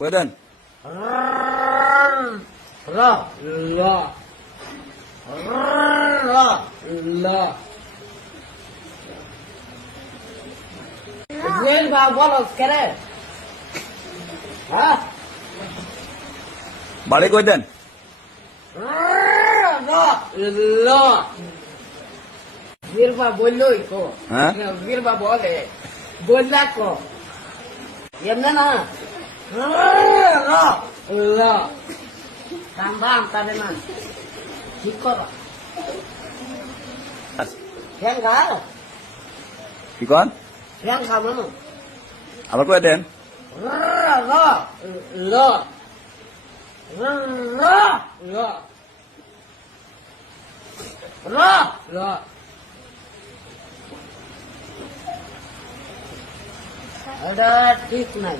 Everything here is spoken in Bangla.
কয়ে দেন। বাড়ি কয়ে দেন। বীরবা বললই কো, হ্যাঁ বীরবা বলে বললা কো এমনি না কাম বাম তাদের না ঠিক করো ফ্যান খা কি কন ফ্যান খাবো না আবার কয়ে দেন। এটা ঠিক নাই।